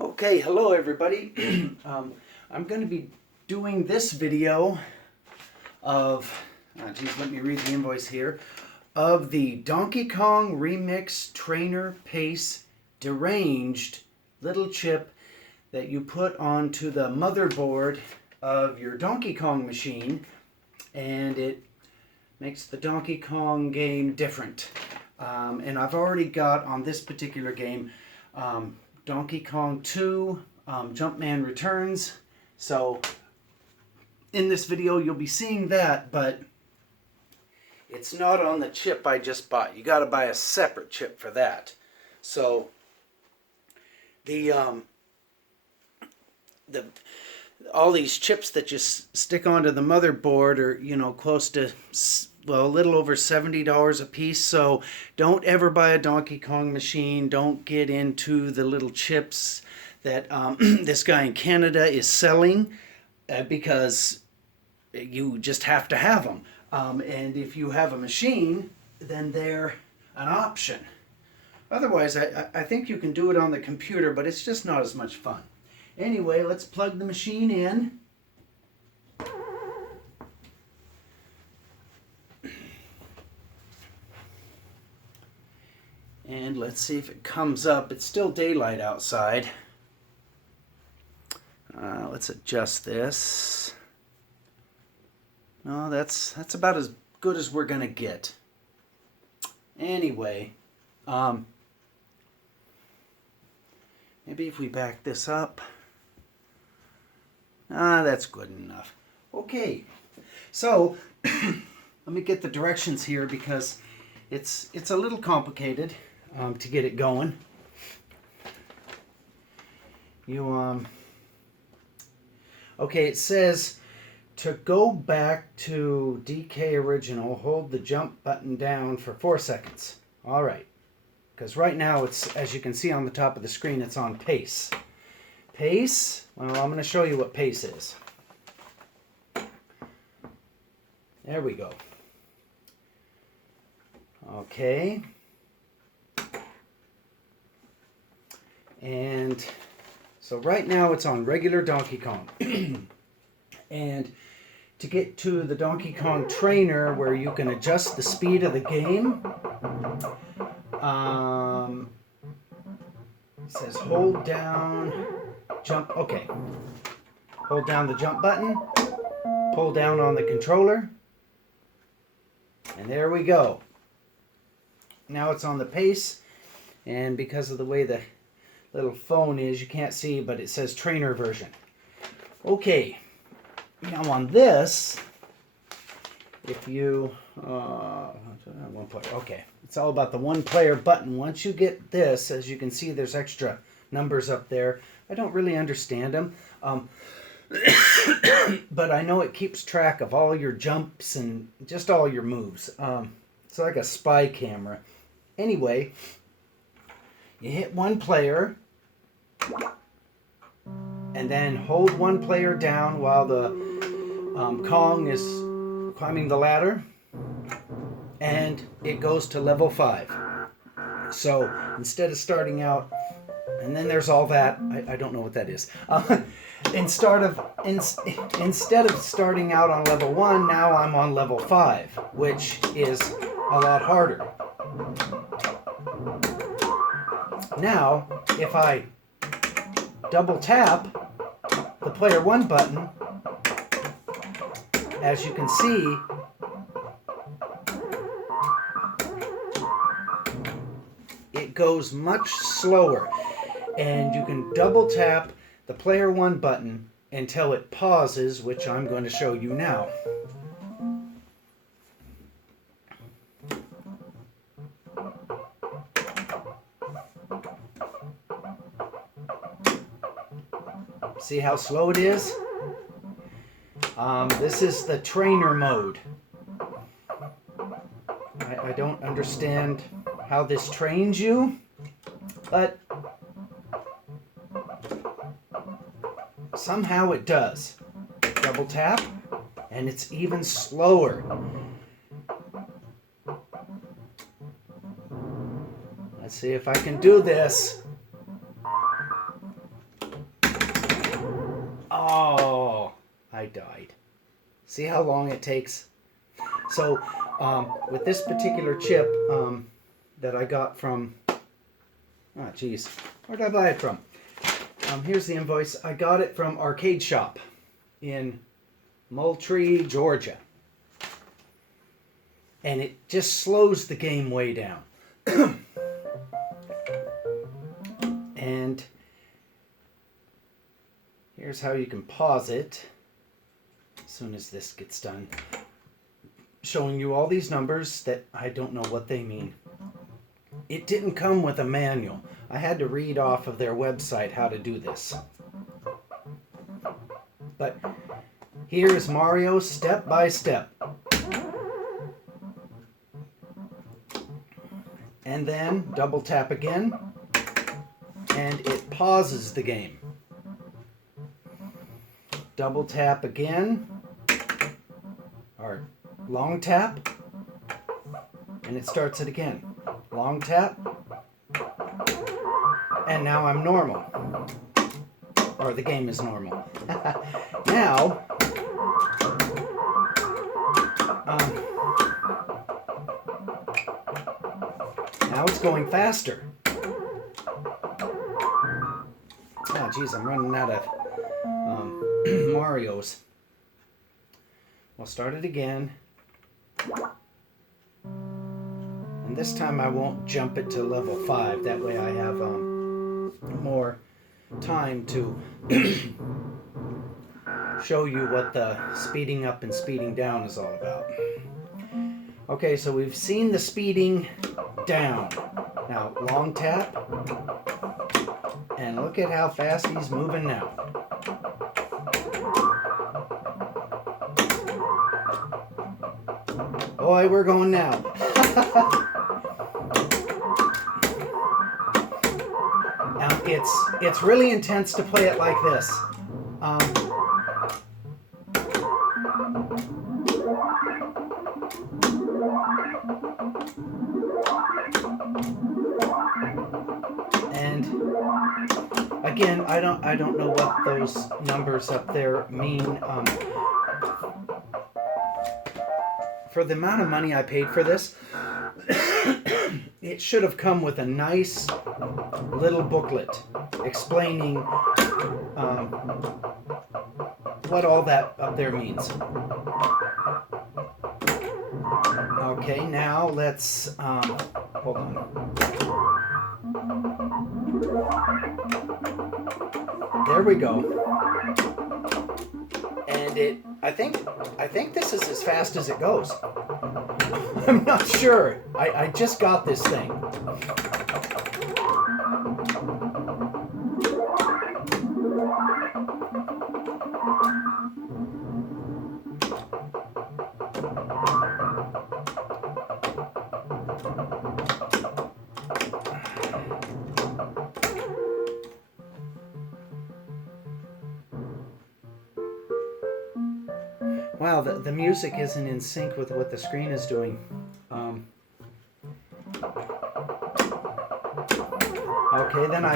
Okay, hello everybody. I'm going to be doing this video of, let me read the invoice here, of the Donkey Kong Remix Trainer Pace Deranged little chip that you put onto the motherboard of your Donkey Kong machine, and it makes the Donkey Kong game different. And I've already got on this particular game Donkey Kong 2 Jumpman Returns. So in this video you'll be seeing that, but it's not on the chip I just bought. You got to buy a separate chip for that. So the all these chips that you stick onto the motherboard are, you know, close to, well, a little over $70 a piece. So don't ever buy a Donkey Kong machine. Don't get into the little chips that this guy in Canada is selling because you just have to have them. And if you have a machine, then they're an option. Otherwise, I think you can do it on the computer, but it's just not as much fun. Anyway, let's plug the machine in. And let's see if it comes up. It's still daylight outside. Let's adjust this. No, that's about as good as we're gonna get. Anyway, maybe if we back this up. That's good enough. Okay, so let me get the directions here because it's a little complicated to get it going. Okay, it says to go back to DK original, hold the jump button down for 4 seconds. All right, because right now it's, as you can see on the top of the screen, it's on pace. Pace, well, I'm going to show you what pace is. There we go. Okay. And so right now it's on regular Donkey Kong. And to get to the Donkey Kong trainer where you can adjust the speed of the game, it says hold down, jump, okay. Hold down the jump button, pull down on the controller, and there we go. Now it's on the pace, and because of the way the little phone is, you can't see, but it says trainer version. Okay, now on this, if you, okay, it's all about the one player button. Once you get this, as you can see, there's extra numbers up there. I don't really understand them, but I know it keeps track of all your jumps and just all your moves. It's like a spy camera. Anyway, you hit one player, and then hold one player down while the Kong is climbing the ladder, and it goes to level 5. So instead of starting out, and then there's all that, I don't know what that is. Instead of starting out on level 1, now I'm on level 5, which is a lot harder. Now, if I double tap the player 1 button, as you can see, it goes much slower, and you can double tap the player 1 button until it pauses, which I'm going to show you now. See how slow it is? This is the trainer mode. I don't understand how this trains you, but somehow it does. Double tap, and it's even slower. Let's see if I can do this. died. See how long it takes? So with this particular chip that I got from, oh geez, where did I buy it from? Here's the invoice. I got it from Arcade Shop in Moultrie, Georgia. And it just slows the game way down. And here's how you can pause it as soon as this gets done. Showing you all these numbers that I don't know what they mean. It didn't come with a manual. I had to read off of their website how to do this. But here is Mario step by step. And then double tap again, and it pauses the game. Double tap again, or long tap, and it starts it again. Long tap, and now I'm normal, or the game is normal. Now, now it's going faster. Oh, geez, I'm running out of Marios. We'll start it again. And this time I won't jump it to level 5. That way I have more time to show you what the speeding up and speeding down is all about. Okay, so we've seen the speeding down. Now, long tap. And look at how fast he's moving now. Boy, we're going now. Now, it's really intense to play it like this. And again, I don't know what those numbers up there mean. For the amount of money I paid for this, it should have come with a nice little booklet explaining what all that up there means. Okay, now let's hold on. There we go. And I think this is as fast as it goes. I'm not sure. I just got this thing. Wow, the music isn't in sync with what the screen is doing. Okay, then oh,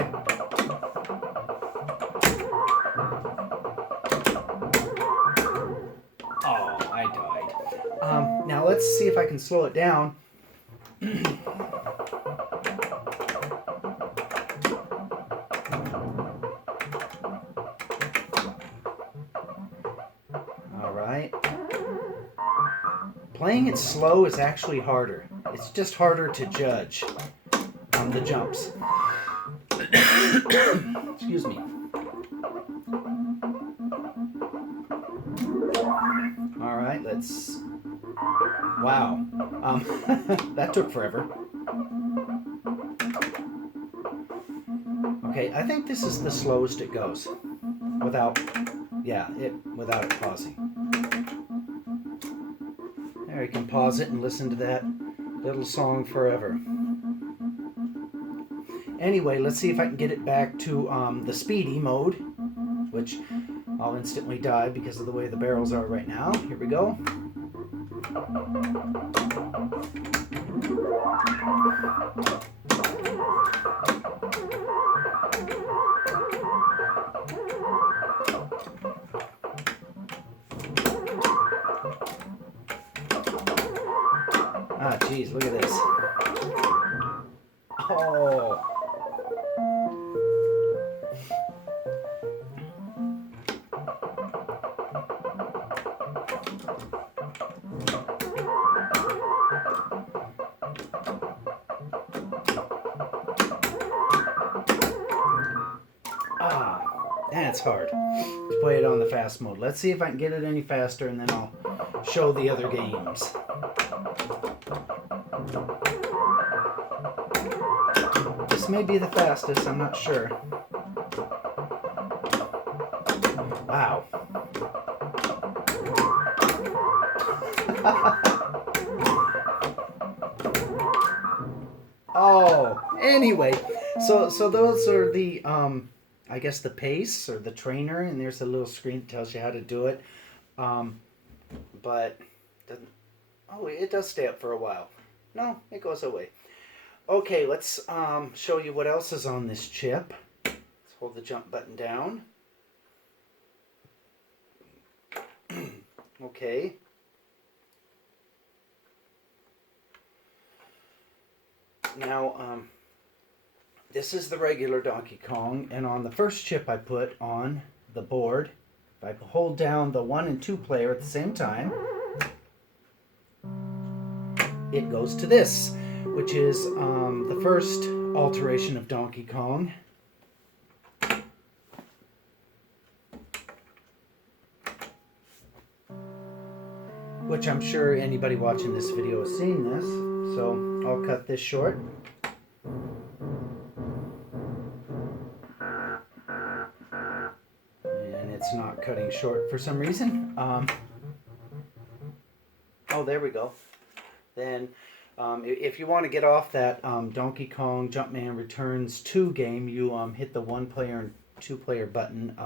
I died. Now let's see if I can slow it down. Playing it slow is actually harder. It's just harder to judge the jumps. Excuse me. All right, let's... Wow. That took forever. Okay, I think this is the slowest it goes. Without it pausing. There, you can pause it and listen to that little song forever. Anyway, let's see if I can get it back to the speedy mode, which I'll instantly die because of the way the barrels are right now. Here we go. geez, look at this. Oh. And it's hard to play it on the fast mode. Let's see if I can get it any faster, and then I'll show the other games. This may be the fastest, I'm not sure. Wow. Oh, anyway, so those are the I guess the pace or the trainer, and there's a little screen that tells you how to do it. But doesn't, oh, it does stay up for a while. No, it goes away. Okay, let's show you what else is on this chip. Let's hold the jump button down. Okay. Now, this is the regular Donkey Kong, and on the first chip I put on the board, if I hold down the 1 and 2 player at the same time, it goes to this, which is the first alteration of Donkey Kong. Which I'm sure anybody watching this video has seen this, so I'll cut this short. And it's not cutting short for some reason. Oh, there we go. Then, if you want to get off that Donkey Kong Jumpman Returns 2 game, you hit the 1 player and 2 player button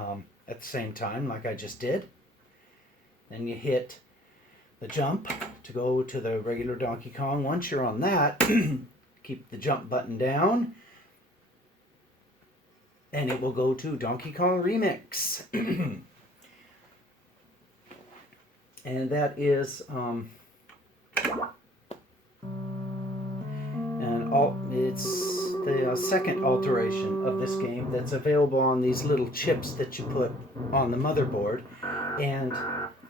at the same time, like I just did. Then you hit the jump to go to the regular Donkey Kong. Once you're on that, keep the jump button down, and it will go to Donkey Kong Remix. And that is it's the second alteration of this game that's available on these little chips that you put on the motherboard. And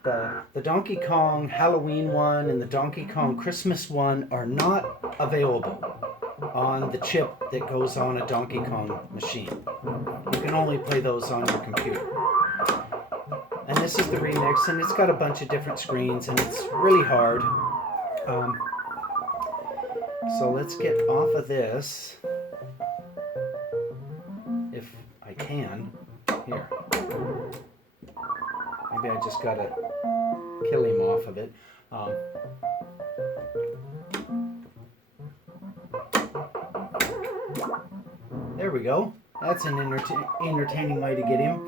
the Donkey Kong Halloween one and the Donkey Kong Christmas one are not available on the chip that goes on a Donkey Kong machine. You can only play those on your computer. And this is the remix, and it's got a bunch of different screens, and it's really hard. So let's get off of this, if I can. Here. Maybe I just gotta kill him off of it. There we go. That's an entertaining way to get him,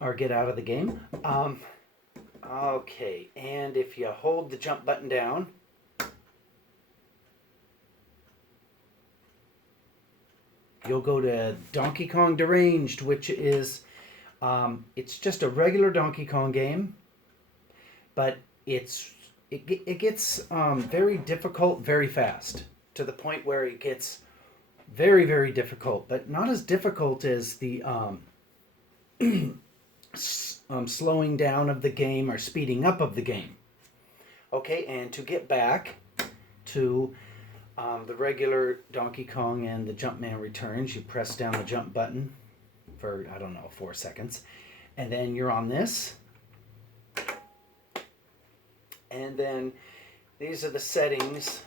or get out of the game. Okay, and if you hold the jump button down, you'll go to Donkey Kong Deranged, which is it's just a regular Donkey Kong game, but it gets very difficult very fast, to the point where it gets very, very difficult, but not as difficult as the slowing down of the game or speeding up of the game. Okay, and to get back to the regular Donkey Kong and the Jumpman Returns, you press down the jump button for, I don't know, 4 seconds. And then you're on this. And then these are the settings.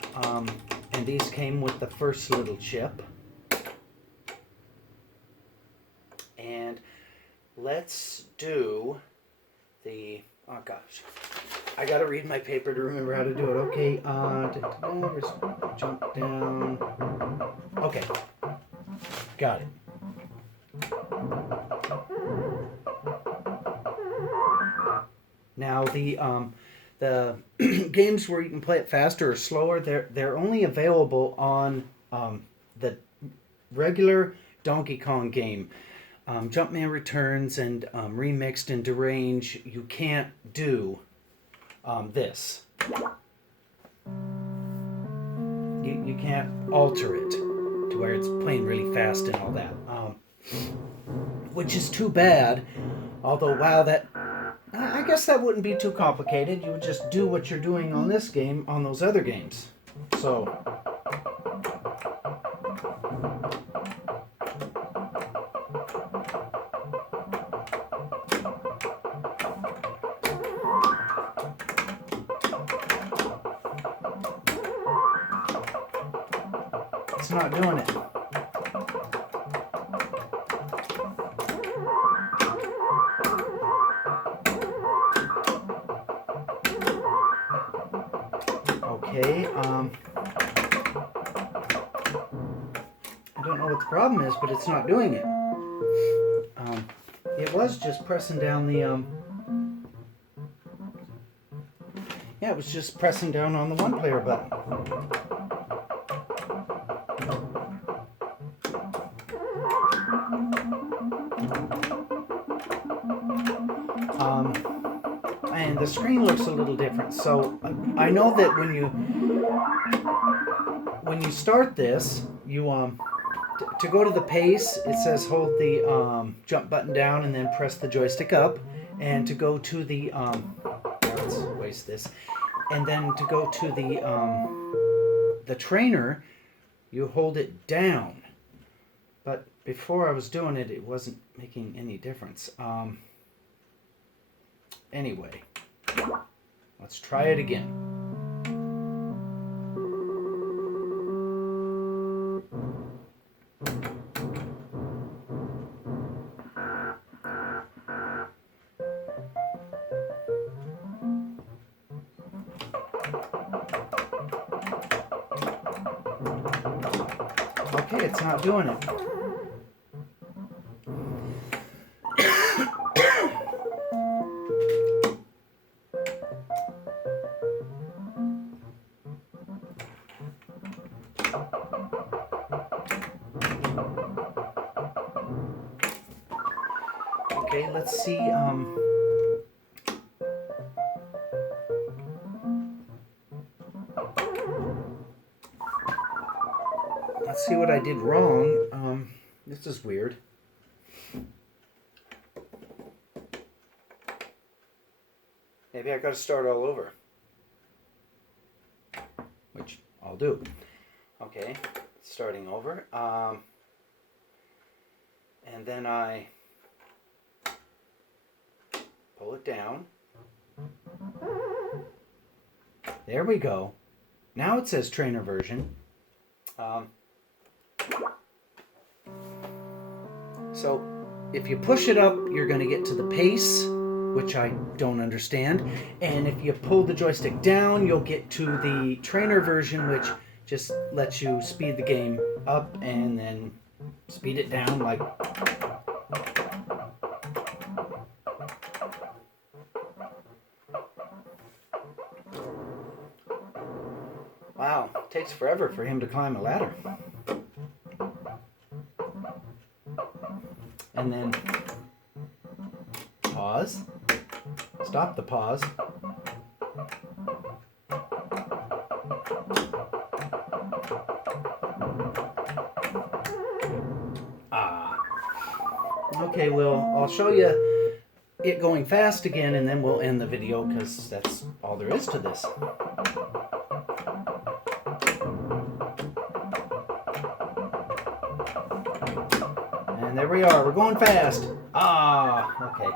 And these came with the first little chip. And let's do the, oh gosh, I gotta read my paper to remember how to do it. Okay, jump down. Okay, got it. Now the games where you can play it faster or slower, they're only available on the regular Donkey Kong game. Jumpman Returns and Remixed and Deranged, you can't do this. you can't alter it to where it's playing really fast and all that, which is too bad. Although, wow, I guess that wouldn't be too complicated. You would just do what you're doing on this game on those other games. So it's not doing it. Okay, I don't know what the problem is, but it's not doing it. It was just pressing down the, yeah, it was just pressing down on the one player button. And the screen looks a little different. So I know that when you start this, you to go to the pace, it says hold the jump button down and then press the joystick up. And to go to the let's waste this. And then to go to the trainer, you hold it down. But before I was doing it, it wasn't making any difference. Anyway, let's try it again. Okay, it's not doing it. Okay, let's see. Let's see what I did wrong. This is weird. Maybe I got to start all over, which I'll do. Okay, starting over. And then I pull it down. There we go. Now it says trainer version. So if you push it up, you're going to get to the pace, which I don't understand. And if you pull the joystick down, you'll get to the trainer version, which just lets you speed the game up and then speed it down like... Wow, it takes forever for him to climb a ladder. And then pause, stop the pause. Okay, well, I'll show you it going fast again and then we'll end the video because that's all there is to this. And there we are, we're going fast. Okay.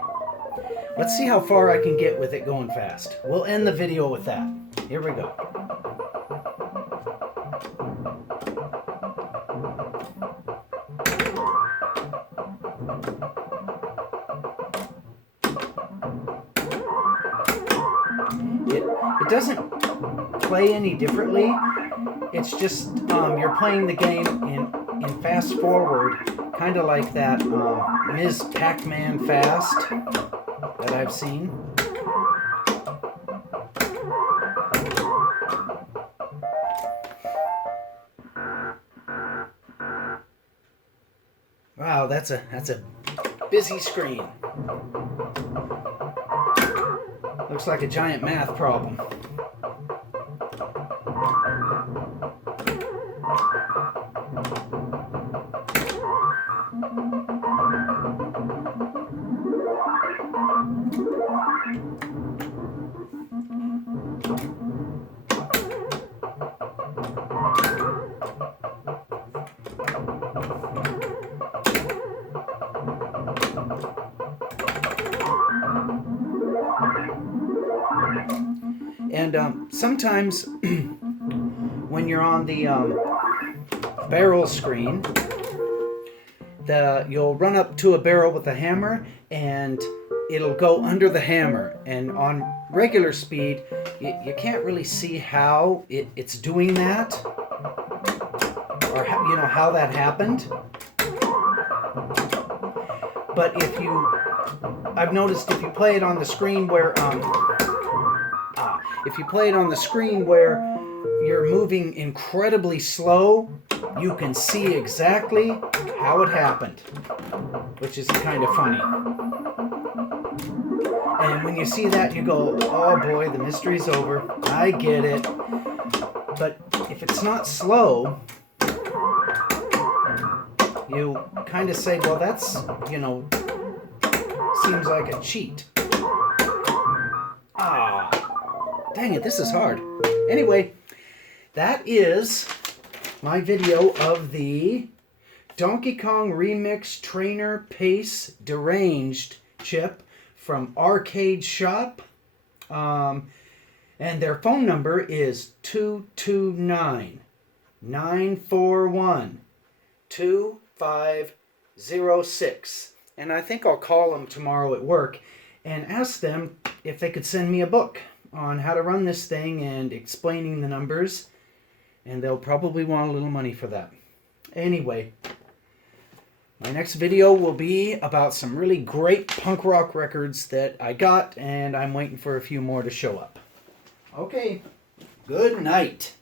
Let's see how far I can get with it going fast. We'll end the video with that. Here we go. It doesn't play any differently. It's just you're playing the game in fast forward, kind of like that Ms. Pac-Man Fast that I've seen. Wow, that's a busy screen. Looks like a giant math problem. And sometimes when you're on the barrel screen, you'll run up to a barrel with a hammer and it'll go under the hammer. And on regular speed, you can't really see how it's doing that, or how that happened. But I've noticed if you play it on the screen where you're moving incredibly slow, you can see exactly how it happened, which is kind of funny. And when you see that, you go, oh boy, the mystery's over. I get it. But if it's not slow, you kind of say, well, that's, seems like a cheat. Dang it, this is hard. Anyway, that is my video of the Donkey Kong Remix Trainer Pace Deranged chip from Arcade Shop. And their phone number is 229-941-2506. And I think I'll call them tomorrow at work and ask them if they could send me a book on how to run this thing and explaining the numbers. And they'll probably want a little money for that. Anyway, my next video will be about some really great punk rock records that I got, and I'm waiting for a few more to show up. Okay, good night.